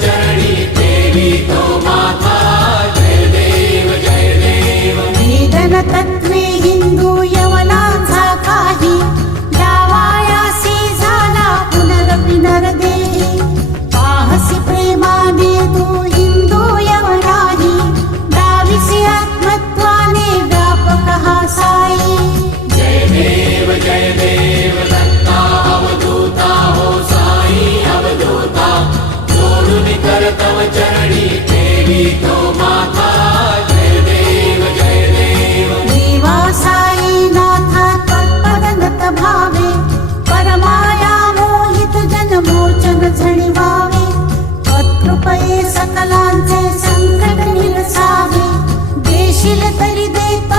चरणी ठेवी तो माथा. जय देव जय देव. वेदन तत्व